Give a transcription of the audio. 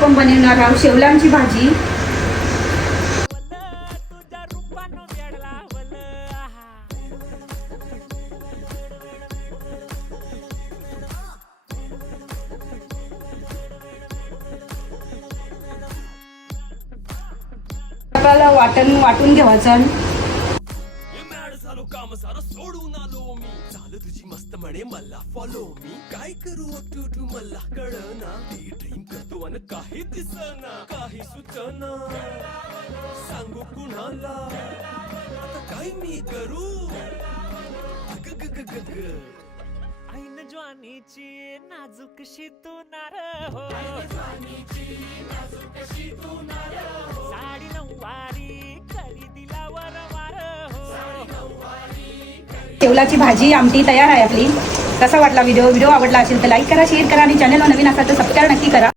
आपण बनवणार आहोत शेवलांची भाजी। आपल्याला वाटून घ्यायचं। काम सारा सोडून आलो मी, चाल तुझी मस्त म्हणे मला फॉलो मी, काय करू अक्टू मला कळना, ड्रीम करतो अन काही दिसना, काही सुचना, सांगू कुणाला आता काय मी करू, ऐन ज्वानीची नाजूकशी तू नार हो, साडी नऊवारी करी दिला वरवार हो। शेवलाची भाजी आमटी तयार आहे आपली। कसा वाटला व्हिडिओ आवडला असेल तर लाईक करा, शेअर करा आणि चॅनलला नवीन असाल तर सबस्क्राईब नक्की करा।